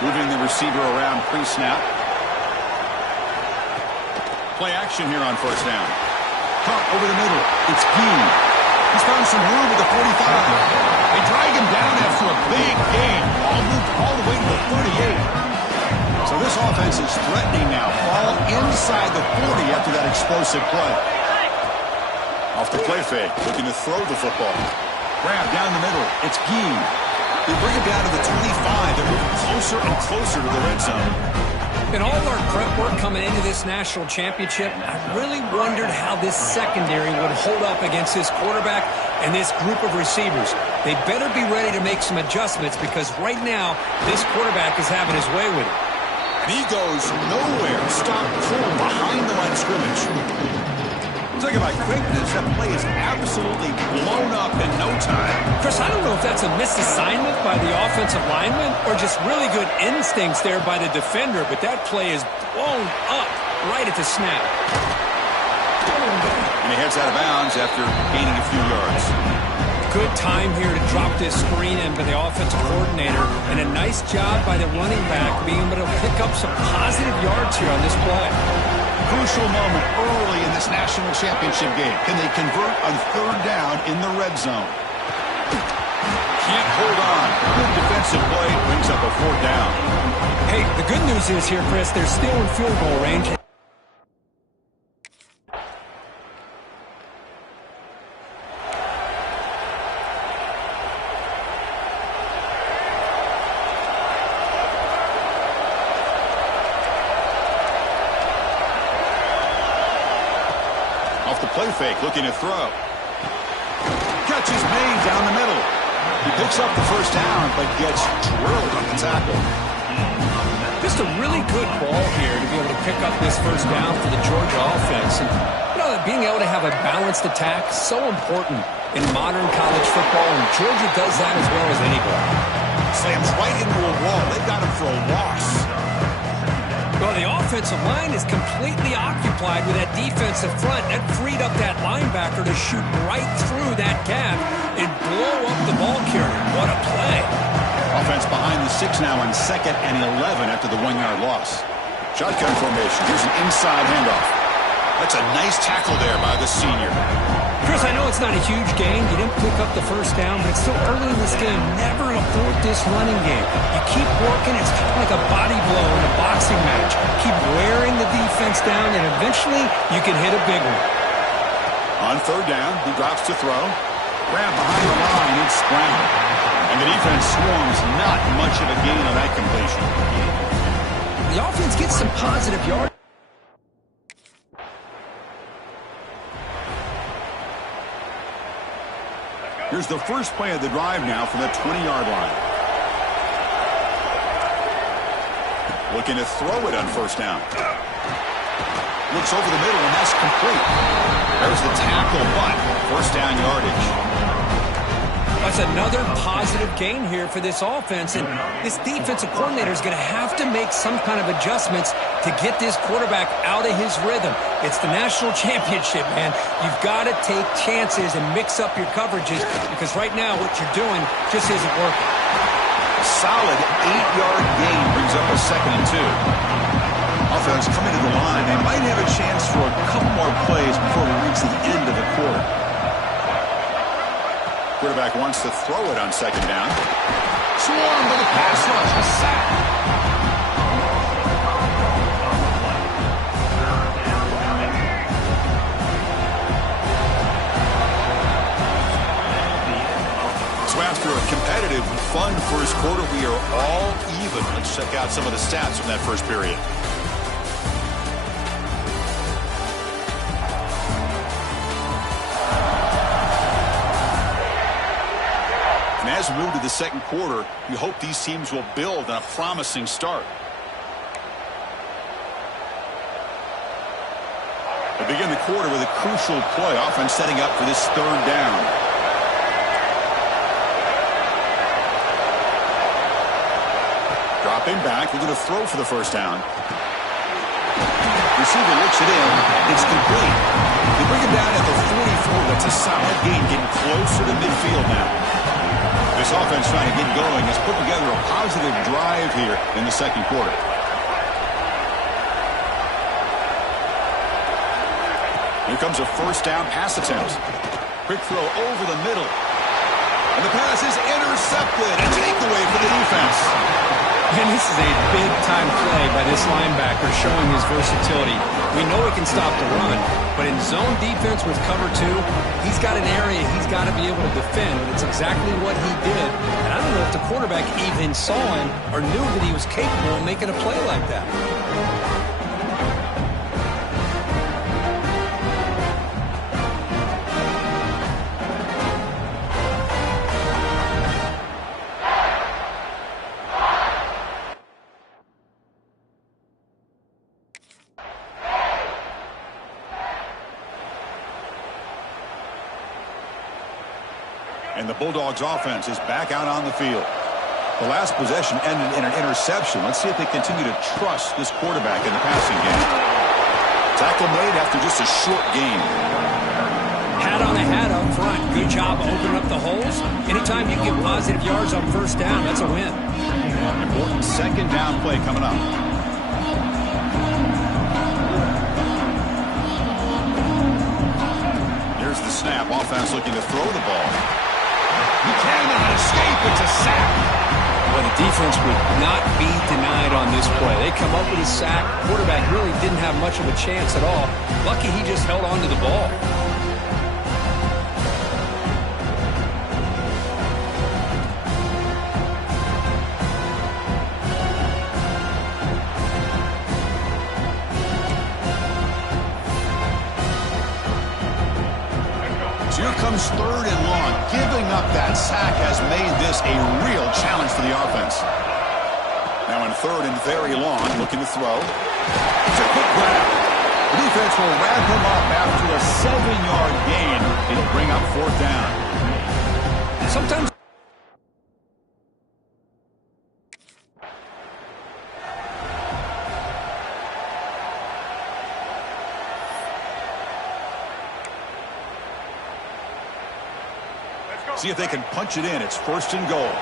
Moving the receiver around pre-snap. Play action here on first down. Caught over the middle. It's Gee. He's found some room at the 45. They drag him down after a big gain. Ball moved all the way to the 38. So this offense is threatening now. Ball inside the 40 after that explosive play. Off the play fake, looking to throw the football. Grab down the middle. It's Gee. They bring him down to the 25. They're moving closer and closer to the red zone. In all of our prep work coming into this national championship, I really wondered how this secondary would hold up against this quarterback and this group of receivers. They better be ready to make some adjustments because right now, this quarterback is having his way with it. And he goes nowhere. Stop full behind the line of scrimmage. Talking about quickness, that play is absolutely blown up in no time. Chris, I don't know if that's a misassignment by the offensive lineman or just really good instincts there by the defender, but that play is blown up right at the snap. And he heads out of bounds after gaining a few yards. Good time here to drop this screen in by the offensive coordinator, and a nice job by the running back being able to pick up some positive yards here on this play. Crucial moment early in this national championship game. Can they convert on third down in the red zone? Can't hold on. Good defensive play brings up a fourth down. Hey, the good news is here, Chris, they're still in field goal range. Play fake, looking to throw. Catch is made down the middle. He picks up the first down, but gets drilled on the tackle. Just a really good ball here to be able to pick up this first down for the Georgia offense. And, you know, being able to have a balanced attack is so important in modern college football, and Georgia does that as well as anybody. Slams right into a wall. They've got him for a loss. Well, the offensive line is completely occupied with that defensive front. That freed up that linebacker to shoot right through that gap and blow up the ball carrier. What a play. Offense behind the 6 now on 2nd and 11 after the 1-yard loss. Shotgun formation. Here's an inside handoff. That's a nice tackle there by the senior. Chris, I know it's not a huge game. You didn't pick up the first down, but it's still early in this game. Never abort this running game. You keep working. It's kind of like a body blow in a boxing match. Keep wearing the defense down, and eventually you can hit a big one. On third down, he drops to throw. Grab behind the line. It's Brown. And the defense swarms. Not much of a gain on that completion. The offense gets some positive yards. Here's the first play of the drive now from the 20-yard line. Looking to throw it on first down. Looks over the middle, and that's complete. There's the tackle, but first down yardage. That's another positive gain here for this offense, and this defensive coordinator is going to have to make some kind of adjustments to get this quarterback out of his rhythm. It's the national championship, man. You've got to take chances and mix up your coverages because right now what you're doing just isn't working. A solid 8-yard gain brings up a 2nd and 2. Offense coming to the line. They might have a chance for a couple more plays before we reach the end of the quarter. Quarterback wants to throw it on 2nd down. Swarmed by the pass rush. A sack. So after a competitive, fun first quarter, we are all even. Let's check out some of the stats from that first period. As we move to the second quarter, we hope these teams will build on a promising start. They begin the quarter with a crucial play, offense setting up for this third down. Dropping back, we're going to throw for the first down. Receiver looks it in. It's complete. They bring him down at the 44. That's a solid gain, getting closer to midfield now. This offense trying to get going has put put together a positive drive here in the second quarter. Here comes a first down pass attempt. Quick throw over the middle. And the pass is intercepted. A takeaway for the defense. And this is a big-time play by this linebacker showing his versatility. We know he can stop the run, but in zone defense with cover 2, he's got an area he's got to be able to defend, and it's exactly what he did. And I don't know if the quarterback even saw him or knew that he was capable of making a play like that. And the Bulldogs offense is back out on the field. The last possession ended in an interception. Let's see if they continue to trust this quarterback in the passing game. Tackle made after just a short gain. Hat on a hat up front. Good job opening up the holes. Anytime you get positive yards on first down, that's a win. Important second down play coming up. Here's the snap. Offense looking to throw the ball. You cannot escape. It's a sack. Well, the defense would not be denied on this play. They come up with a sack. Quarterback really didn't have much of a chance at all. Lucky he just held on to the ball. Here comes third and long. Giving up that sack has made this a real challenge for the offense. Now in third and very long, looking to throw. It's a quick grab. The defense will wrap him up after a 7-yard gain. It'll bring up fourth down. Sometimes see if they can punch it in. It's first and goal.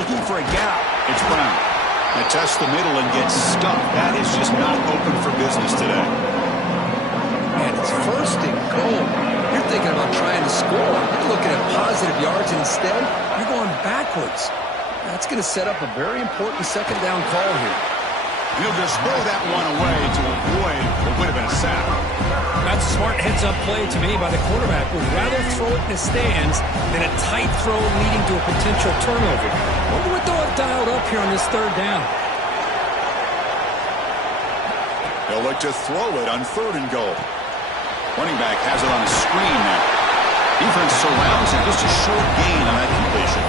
Looking for a gap. It's Brown. They test the middle and get stuck. That is just not open for business today. Man, it's first and goal. You're thinking about trying to score. You're looking at positive yards, and instead, you're going backwards. That's going to set up a very important second down call here. He'll just throw that one away to avoid what would have been a sack. That's a smart heads-up play to me by the quarterback. Would rather throw it in the stands than a tight throw leading to a potential turnover. Wonder what they'll have dialed up here on this third down. They'll look to throw it on third and goal. Running back has it on a screen now. Defense surrounds it. Just a short gain on that completion.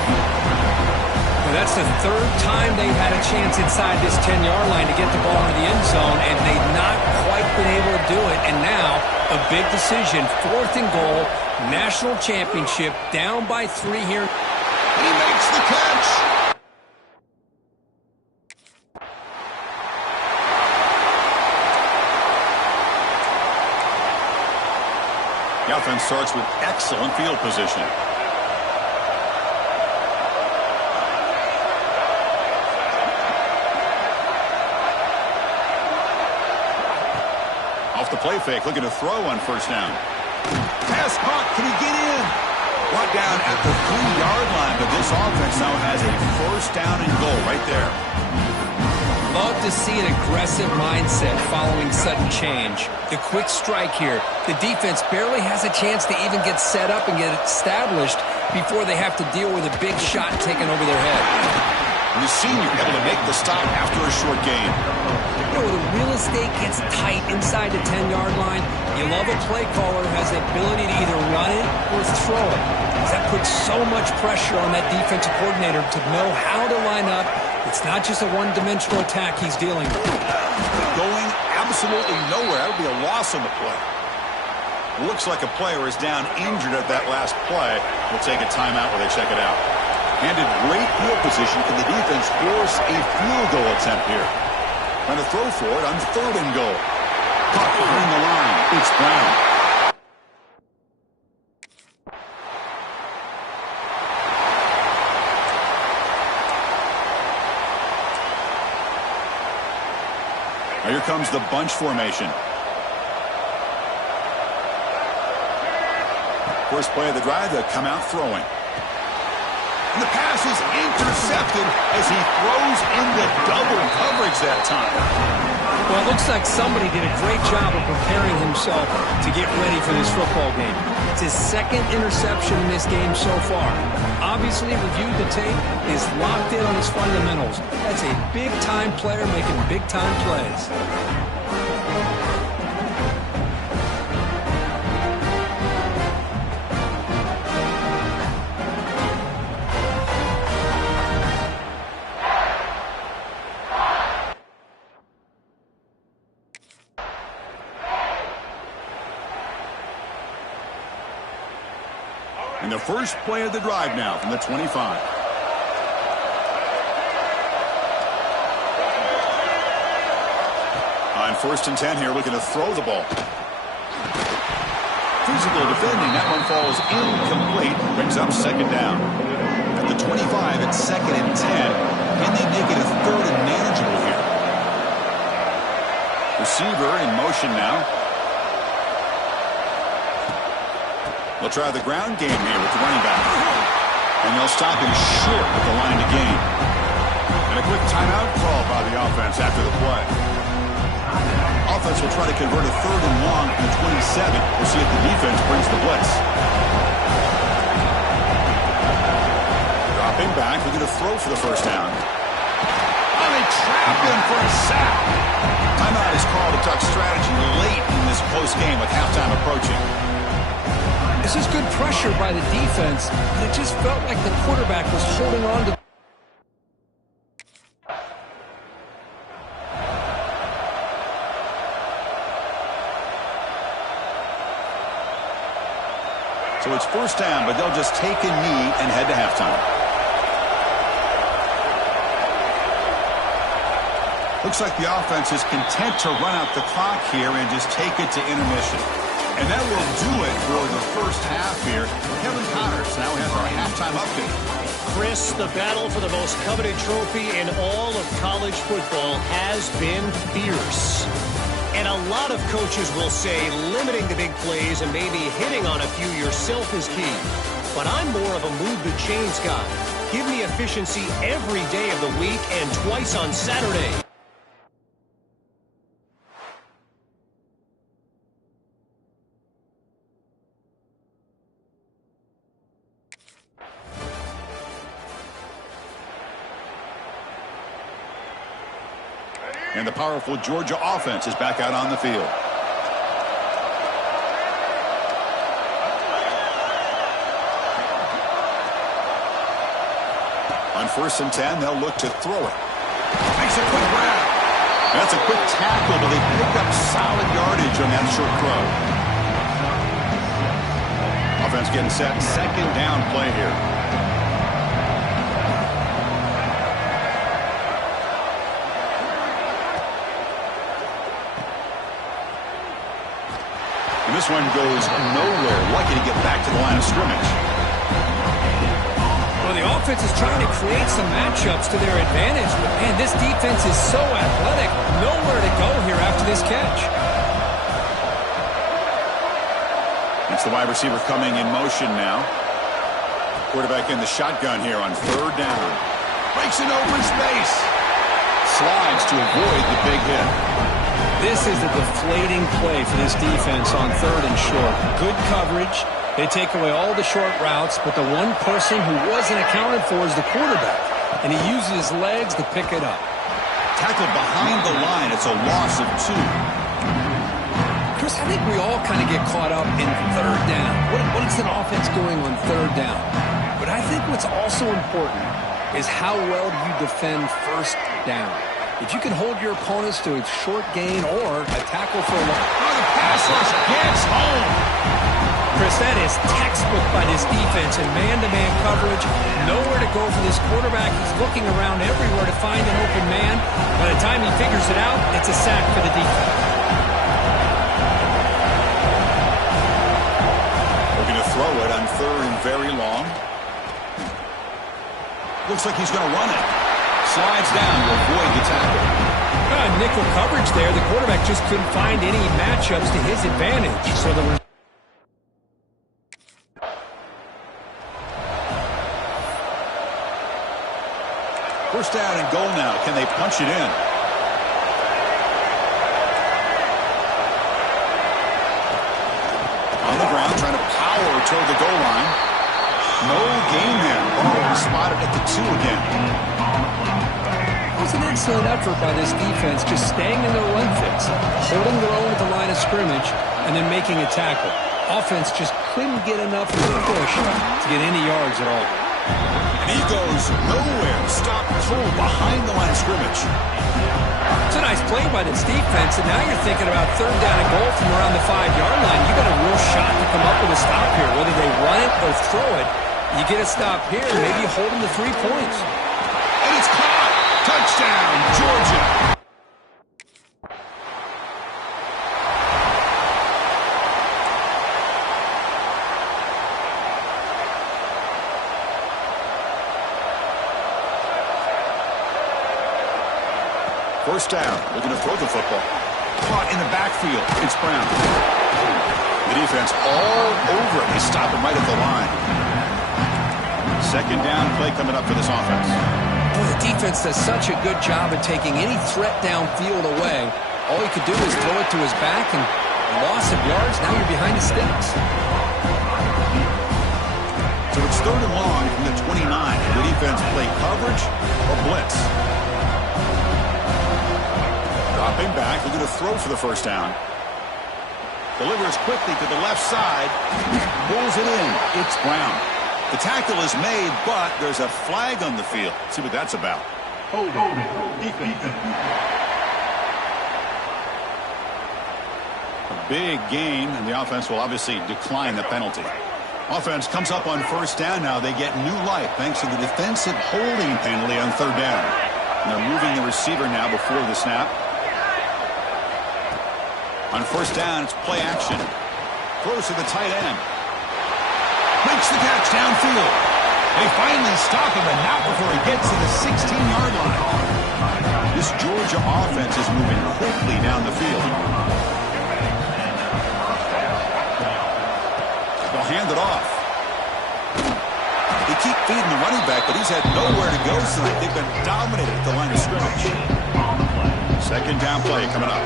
Well, that's the third time they've had a chance inside this 10-yard line to get the ball into the end zone, and they've not quite been able to do it. And now, a big decision, fourth and goal, national championship, down by 3 here. He makes the catch. The offense starts with excellent field position. Off the play fake, looking to throw on first down. Pass caught, can he get in? Brought down at the 3-yard line, but this offense now has a first down and goal right there. Love to see an aggressive mindset following sudden change. The quick strike here. The defense barely has a chance to even get set up and get established before they have to deal with a big shot taken over their head. And the senior able to make the stop after a short gain. You know, when the real estate gets tight inside the 10-yard line, you love a play caller who has the ability to either run it or throw it. That puts so much pressure on that defensive coordinator to know how to line up. It's not just a one-dimensional attack he's dealing with. Going absolutely nowhere. That would be a loss on the play. Looks like a player is down injured at that last play. We'll take a timeout while they check it out. Handed great field position. Can the defense force a field goal attempt here? Trying to throw for it on third and goal. Caught behind the line. It's Brown. Here comes the bunch formation. First play of the drive, they'll come out throwing. And the pass is intercepted as he throws into double coverage that time. Well, it looks like somebody did a great job of preparing himself to get ready for this football game. It's his second interception in this game so far. Obviously, reviewed the tape, is locked in on his fundamentals. That's a big-time player making big-time plays. And the first play of the drive now from the 25. On 1st and 10 here, looking to throw the ball. Physical defending. That one falls incomplete. Brings up 2nd down. At the 25, it's 2nd and 10. Can they make it a 3rd and manageable here? Receiver in motion now. They'll try the ground game here with the running back. And they'll stop him short with the line to gain. And a quick timeout call by the offense after the play. Offense will try to convert a 3rd and long from the 27. We'll see if the defense brings the blitz. Dropping back, looking to throw for the 1st down. Oh, they trap him for a sack. Timeout is called to talk strategy late in this close game with halftime approaching. This is good pressure by the defense, but it just felt like the quarterback was holding on to. So it's 1st down, but they'll just take a knee and head to halftime. Looks like the offense is content to run out the clock here and just take it to intermission. And that will do it for the first half here. Kevin Connors now has our halftime update. Chris, the battle for the most coveted trophy in all of college football has been fierce. And a lot of coaches will say limiting the big plays and maybe hitting on a few yourself is key. But I'm more of a move the chains guy. Give me efficiency every day of the week and twice on Saturday. And the powerful Georgia offense is back out on the field. On 1st and 10, they'll look to throw it. Makes a quick grab. That's a quick tackle, but they pick up solid yardage on that short throw. Offense getting set. 2nd down play here. And this one goes nowhere. Lucky to get back to the line of scrimmage. Well, the offense is trying to create some matchups to their advantage. But, man, this defense is so athletic. Nowhere to go here after this catch. It's the wide receiver coming in motion now. Quarterback in the shotgun here on 3rd down. Breaks it open space. Slides to avoid the big hit. This is a deflating play for this defense on 3rd and short. Good coverage. They take away all the short routes, but the one person who wasn't accounted for is the quarterback. And he uses his legs to pick it up. Tackled behind the line. It's a loss of 2. Chris, I think we all kind of get caught up in 3rd down. What is an offense doing on 3rd down? But I think what's also important is how well do you defend 1st down. If you can hold your opponents to a short gain or a tackle for a long. Oh, the pass rush gets home. Chris, that is textbook by this defense in man-to-man coverage. Nowhere to go for this quarterback. He's looking around everywhere to find an open man. By the time he figures it out, it's a sack for the defense. Looking to throw it on 3rd and very long. Looks like he's going to run it. Slides down to avoid the tackle. Nickel coverage there. The quarterback just couldn't find any matchups to his advantage. So the first down and goal now. Can they punch it in? On the ground, trying to power toward the goal line. No gain there. Ball spotted at the 2 again. It was an excellent effort by this defense, just staying in their run fix, holding their own at the line of scrimmage, and then making a tackle. Offense just couldn't get enough of a push to get any yards at all. And he goes nowhere. Stop cold behind the line of scrimmage. It's a nice play by this defense, and now you're thinking about third down and goal from around the 5-yard line. You got a real shot to come up with a stop here. Whether they run it or throw it, you get a stop here, maybe you hold them to 3 points. And it's caught. Touchdown, Georgia. First down, looking to throw the football. Caught in the backfield. It's Brown. The defense all over it. They stop him right at the line. Second down play coming up for this offense. Boy, the defense does such a good job of taking any threat downfield away. All he could do is throw it to his back, and loss of yards, now you're behind the sticks. So it's third and long from the 29. The defense play coverage or blitz. Dropping back, looking to throw for the first down. Delivers quickly to the left side. Pulls it in. It's Brown. The tackle is made, but there's a flag on the field. Let's see what that's about. A big gain, and the offense will obviously decline the penalty. Offense comes up on first down now. They get new life thanks to the defensive holding penalty on third down. And they're moving the receiver now before the snap. On first down, it's play action. Throws to the tight end. Makes the catch downfield. They finally stop him, and not before he gets to the 16-yard line. This Georgia offense is moving quickly down the field. They'll hand it off. They keep feeding the running back, but he's had nowhere to go tonight. They've been dominated at the line of scrimmage. Second down play coming up.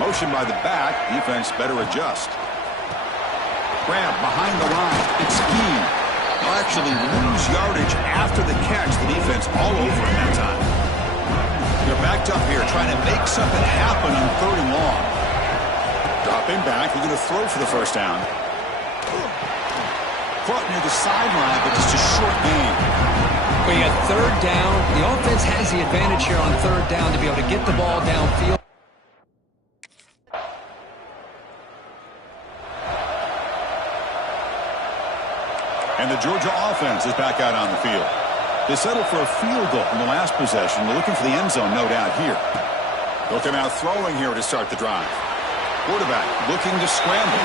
Motion by the back. Defense better adjust. Grab behind the line. It's Skeen. They'll actually lose yardage after the catch. The defense all over him that time. They're backed up here trying to make something happen on third and long. Dropping back. We're going to throw for the first down. Caught near the sideline, but just a short gain. But you got third down. The offense has the advantage here on third down to be able to get the ball downfield. And the Georgia offense is back out on the field. They settled for a field goal in the last possession. They're looking for the end zone, no doubt, here. They'll come out throwing here to start the drive. Quarterback looking to scramble.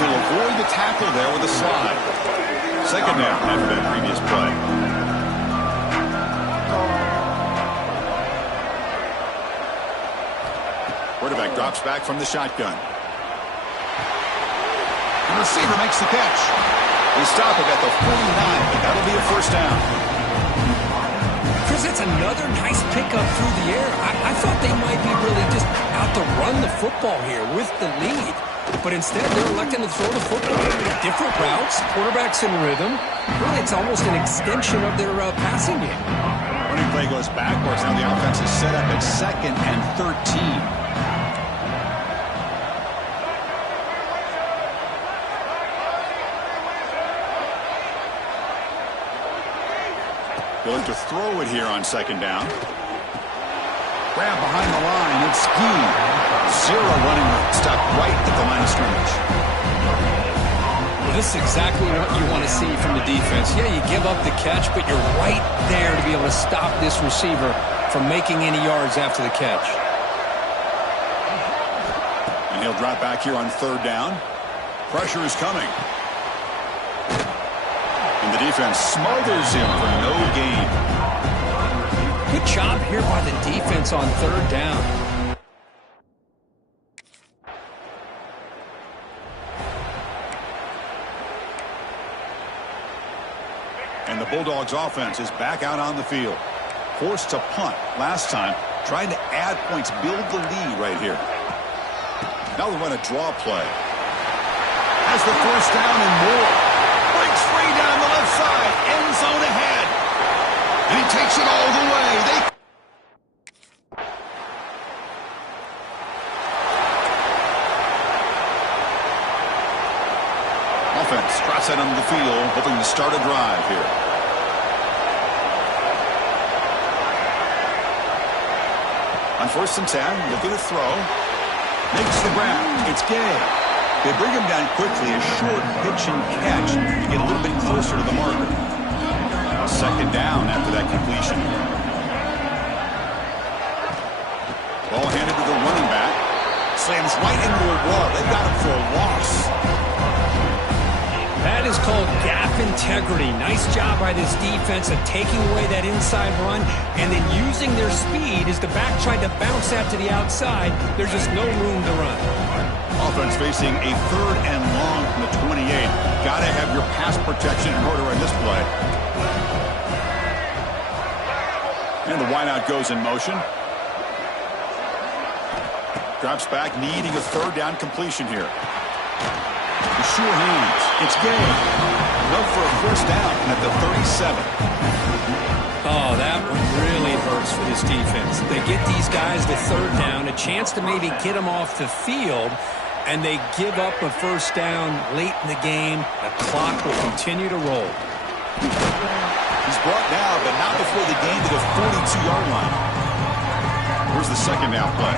He'll avoid the tackle there with a slide. Second down after that previous play. Quarterback drops back from the shotgun. The receiver makes the catch. They stop it at the 49, but that'll be a first down. Chris, it's another nice pickup through the air. I thought they might be really just out to run the football here with the lead. But instead, they're electing to throw the football. Different routes, quarterbacks in rhythm. Really, it's almost an extension of their passing game. Running play goes backwards. Now the offense is set up at 2nd and 13. They'll look to throw it here on second down. Grab behind the line. It's Skeen. Zero running stuck right at the line of scrimmage. Well, this is exactly what you want to see from the defense. Yeah, you give up the catch, but you're right there to be able to stop this receiver from making any yards after the catch. And he'll drop back here on third down. Pressure is coming. And the defense smothers him for no gain. Good Good job here by the defense on third down. And the Bulldogs offense is back out on the field. Forced to punt last time, trying to add points, build the lead right here. Now they run a draw play. Has the first down and more. Breaks free down the left side. End zone ahead. And he takes it all the way. Offense trots out onto the field, hoping to start a drive here. On 1st and 10, looking to throw. Makes the grab. It's Gay. They bring him down quickly. A short pitch and catch to get a little bit closer to the marker. A 2nd down after that completion. Ball handed to the running back. Slams right into a wall. They've got him for a loss. That is called gap integrity. Nice job by this defense of taking away that inside run and then using their speed as the back tried to bounce that to the outside. There's just no room to run. Offense facing a 3rd and long from the 28. Got to have your pass protection in order in this play. And the wideout goes in motion. Drops back, needing a 3rd down completion here. The sure hands. It's Gay. Enough for a 1st down at the 37. Oh, that one really hurts for this defense. They get these guys the 3rd down, a chance to maybe get them off the field, and they give up a 1st down late in the game. The clock will continue to roll. He's brought down, but not before the gain to the 42-yard line. Here's the 2nd down play.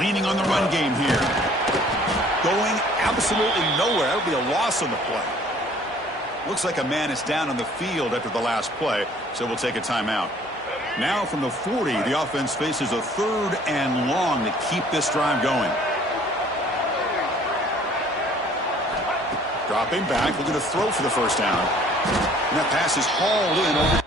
Leaning on the run game here. Going absolutely nowhere. That would be a loss on the play. Looks like a man is down on the field after the last play, so we'll take a timeout. Now from the 40, the offense faces a 3rd and long to keep this drive going. Dropping back, looking to throw for the 1st down. And that pass is hauled in over.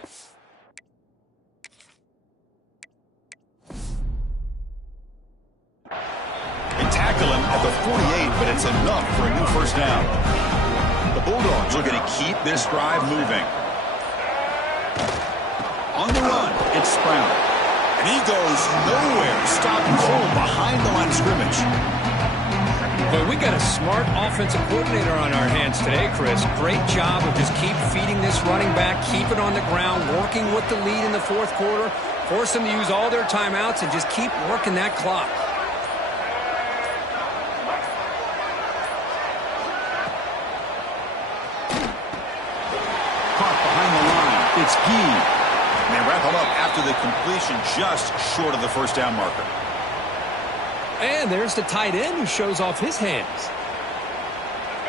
At the 48, but it's enough for a new 1st down. The Bulldogs are going to keep this drive moving. On the run, it's Sprout. And he goes nowhere. Stopped cold behind the line of scrimmage. But we got a smart offensive coordinator on our hands today, Chris. Great job of just keep feeding this running back, keep it on the ground, working with the lead in the 4th quarter, force them to use all their timeouts, and just keep working that clock. It's Gee. And they wrap him up after the completion just short of the 1st down marker. And there's the tight end who shows off his hands.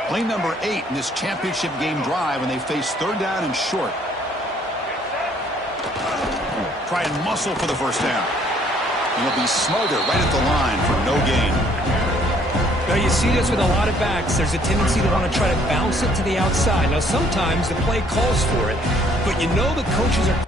Play number 8 in this championship game drive, and they face 3rd down and short. Try and muscle for the 1st down. And he'll be smothered right at the line for no gain. Now, you see this with a lot of backs. There's a tendency to want to try to bounce it to the outside. Now, sometimes the play calls for it, but you know the coaches are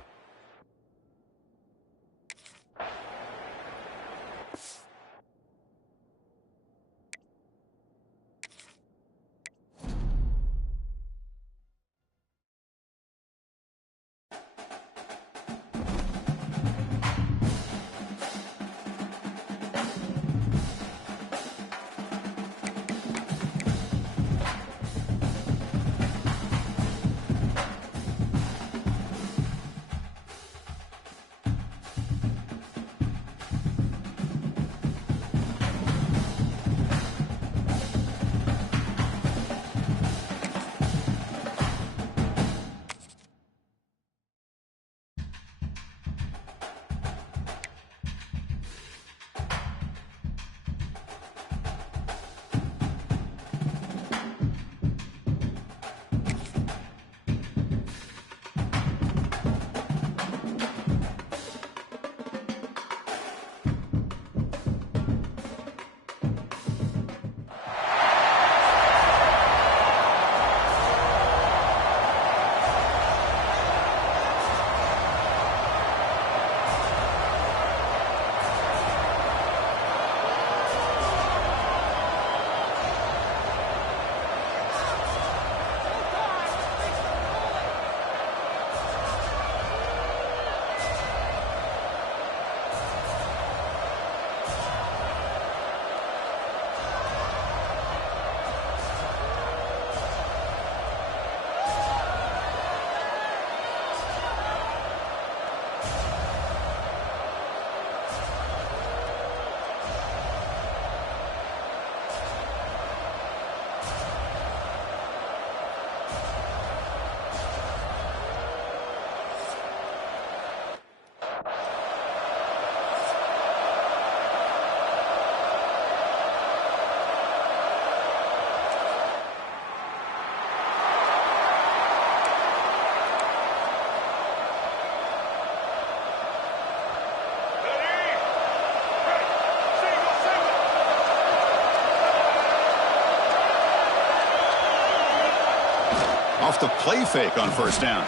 off the play fake on first down.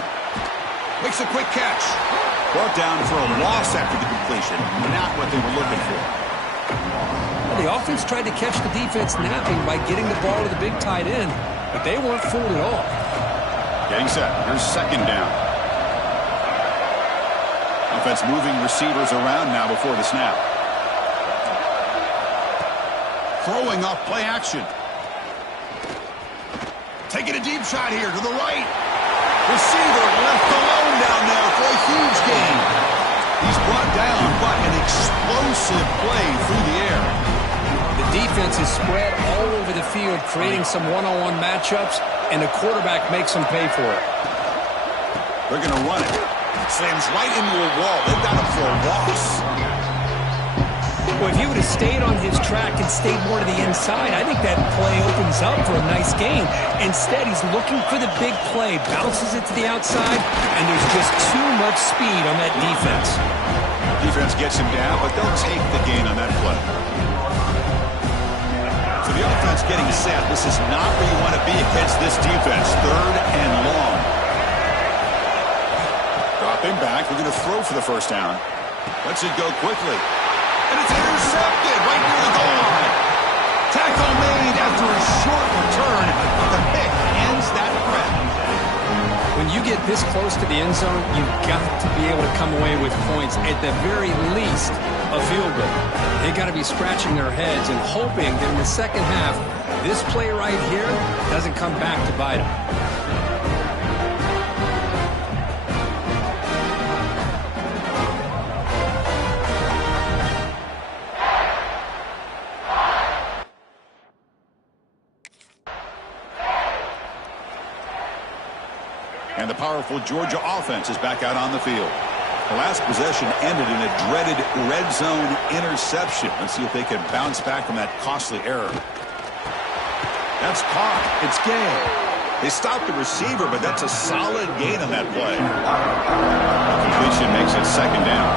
Makes a quick catch. Brought down for a loss after the completion. Not what they were looking for. Well, the offense tried to catch the defense napping by getting the ball to the big tight end, but they weren't fooled at all. Getting set. Here's second down. Offense moving receivers around now before the snap. Throwing off play action. Taking a deep shot here to the right. Receiver left alone down there for a huge gain. He's brought down by an explosive play through the air. The defense is spread all over the field, creating some one-on-one matchups, and the quarterback makes them pay for it. They're going to run it. Slams right into a wall. They've got him for a loss. Well, if he would have stayed on his track and stayed more to the inside, I think that play opens up for a nice gain. Instead, he's looking for the big play, bounces it to the outside, and there's just too much speed on that defense. Defense gets him down, but they'll take the gain on that play. So the offense getting set. This is not where you want to be against this defense. Third and long. Dropping back. We're going to throw for the first down. Lets it go quickly. And it's intercepted right near the goal line. Tackle made after a short return. The pick ends that threat. When you get this close to the end zone, you've got to be able to come away with points. At the very least, a field goal. They've got to be scratching their heads and hoping that in the second half, this play right here doesn't come back to bite them. And the powerful Georgia offense is back out on the field. The last possession ended in a dreaded red zone interception. Let's see if they can bounce back from that costly error. That's caught. It's game. They stopped the receiver, but that's a solid gain on that play. The completion makes it second down.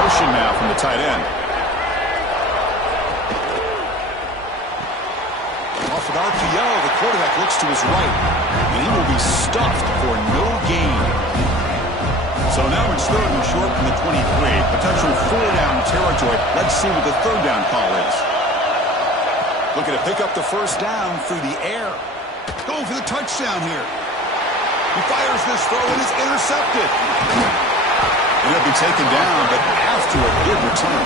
Motion now from the tight end. Off an RPO, the quarterback looks to his right, and he will be stuffed for no gain. So now it's third and short from the 23. Potential four-down territory. Let's see what the third down call is. Looking to pick up the first down through the air. Going for the touchdown here. He fires this throw and is intercepted. He'll be taken down, but after a good return.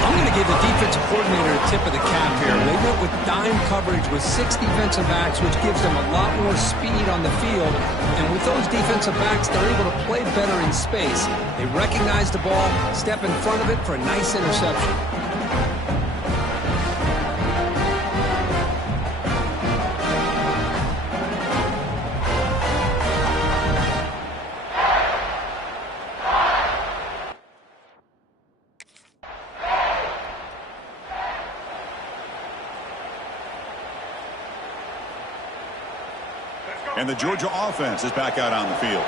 I'm going to give the defensive coordinator a tip of the cap here. They went with dime coverage with 6 defensive backs, which gives them a lot more speed on the field. And with those defensive backs, they're able to play better in space. They recognize the ball, step in front of it for a nice interception. And the Georgia offense is back out on the field.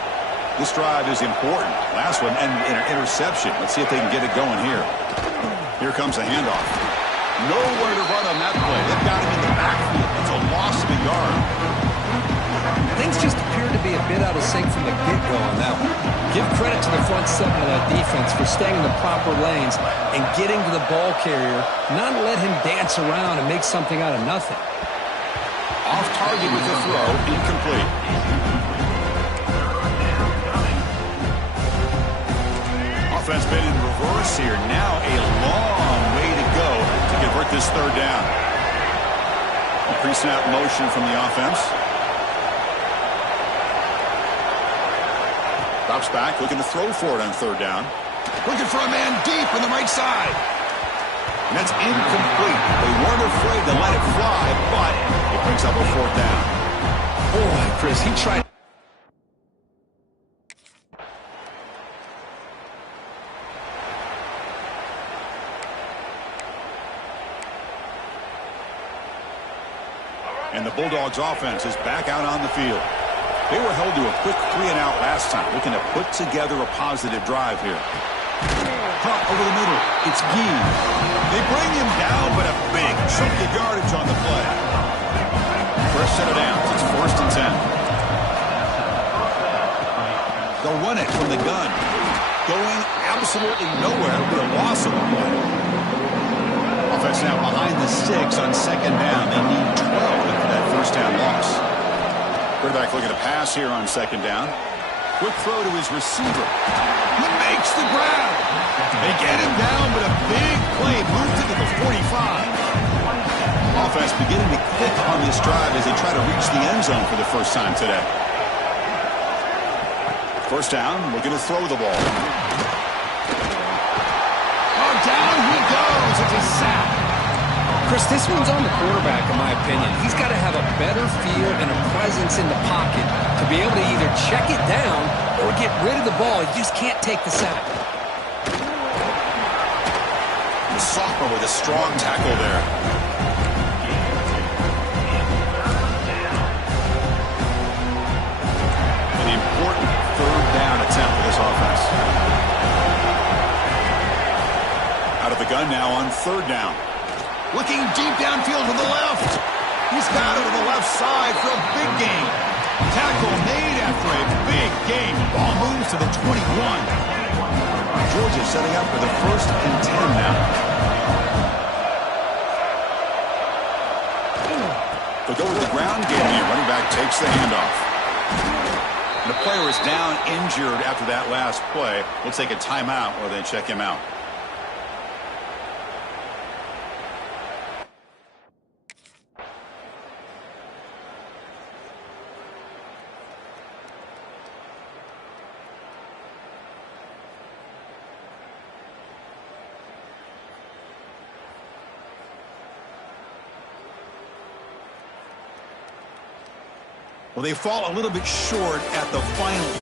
This drive is important. Last one ended in an interception. Let's see if they can get it going here. Here comes the handoff. Nowhere to run on that play. They've got him in the backfield. It's a loss of a yard. Things just appear to be a bit out of sync from the get-go on that one. Give credit to the front seven of that defense for staying in the proper lanes and getting to the ball carrier, not let him dance around and make something out of nothing. Off target with the throw, incomplete. Offense been in reverse here. Now a long way to go to convert this third down. A pre-snap motion from the offense. Drops back, looking to throw for it on third down. Looking for a man deep on the right side. And that's incomplete. They weren't afraid to let it fly, but it brings up a fourth down. Boy, Chris, he tried. And the Bulldogs offense is back out on the field. They were held to a quick 3-and-out last time, looking to put together a positive drive here. Pump over the middle. It's Gee. They bring him down, but a big chunk of yardage on the play. First set of downs. It's 1st and 10. They'll run it from the gun. Going absolutely nowhere. It'll be a loss of a play. Offense now behind the 6 on 2nd down. They need 12 after that 1st down loss. Quarterback looking to pass here on 2nd down. Quick throw to his receiver. He makes the grab. They get him down, but a big play moves into the 45. Offense beginning to click on this drive as they try to reach the end zone for the first time today. 1st down, looking to throw the ball. Oh, down he goes. It's a sack. Chris, this one's on the quarterback, in my opinion. He's got to have a better feel and a presence in the pocket to be able to either check it down or get rid of the ball. He just can't take the sack. The sophomore with a strong tackle there. An important 3rd down attempt for this offense. Out of the gun now on 3rd down. Looking deep downfield to the left. He's got it to the left side for a big gain. Tackle made after a big gain. Ball moves to the 21. Georgia setting up for the 1st and 10 now. They'll go with the ground game here. Running back takes the handoff. And the player is down injured after that last play. We'll take a timeout while they check him out. Well, they fall a little bit short at the final